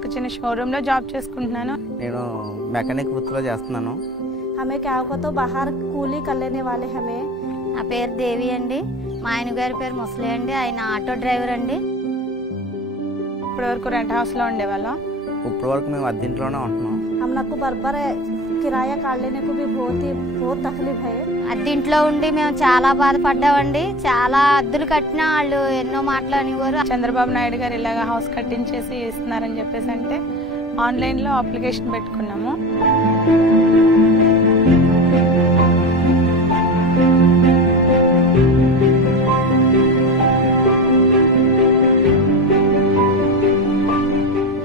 ఒక చిన్న షోరూమ్ లో జాబ్ చేసుకుంటున్నాను. నేను మెకానిక్ వృత్తిలో చేస్తున్నాను. हमें क्या होगा तो बाहर కూలీ कर लेने वाले हमें. నా పేరు దేవి అండి. మా ఆయన గారి పేరు ముసలి అండి. ఆయన ఆటో డ్రైవర్ అండి. ఇప్పటి వరకు రెంట్ హౌస్ లో ఉండేవాళ్ళం. ఇప్పటి వరకు మేము అద్దెంట్లోనే ఉంటున్నాం. हम लोग को बराबर किराया काट लेने को भी बहुत तकलीफ है. అద్దెంట్లో ఉండి మేము చాలా బాధపడ్డామండి. చాలా అద్దెలు కట్టినా వాళ్ళు ఎన్నో మాటలు అనేవారు. చంద్రబాబు నాయుడు గారు ఇలాగా హౌస్ కట్టించేసి ఇస్తున్నారని చెప్పేసి అంటే ఆన్లైన్ లో అప్లికేషన్ పెట్టుకున్నాము.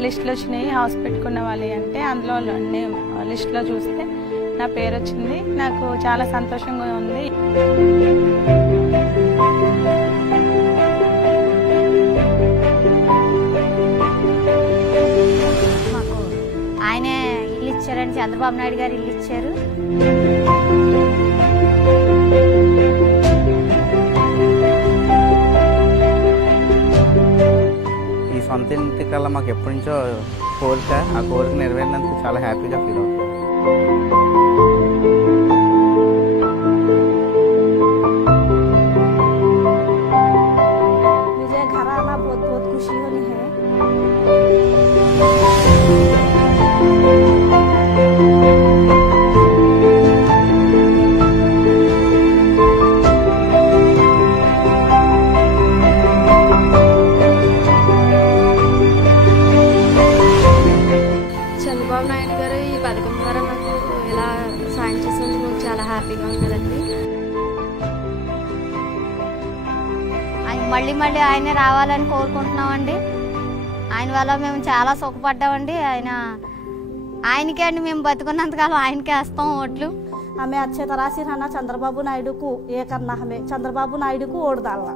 లిస్ట్లో వచ్చినాయి హౌస్ పెట్టుకున్న వాళ్ళు అంటే అందులో లిస్ట్లో చూస్తే నా పేరు వచ్చింది. నాకు చాలా సంతోషంగా ఉంది. మాకు ఆయనే ఇల్లు ఇచ్చారండి. చంద్రబాబు నాయుడు గారు ఇల్లు ఇచ్చారు. సొంత ఇంటి కల్లా మాకు ఎప్పటి నుంచో కోరిక, ఆ కోరిక నెరవేరినందుకు చాలా హ్యాపీగా ఫీల్ అవుతుంది. मुझे घर आना बहुत खुशी होनी है. చంద్రబాబు నాయుడు గారు ఈ పథకం ద్వారా నాకు ఇలా సాయం చేసేందుకు చాలా హ్యాపీగా ఉంటుందండి. మళ్ళీ ఆయనే రావాలని కోరుకుంటున్నామండి. ఆయన వల్ల మేము చాలా సుఖపడ్డామండి. ఆయనకే అండి, మేము బతుకున్నంతకాలం ఆయనకే వేస్తాం ఓట్లు. हमें अच्छे तरह से रहना, चंद्रबाबू नायडू को ये करना, हमें चंद्रबाबू नायडू को वोट डालना.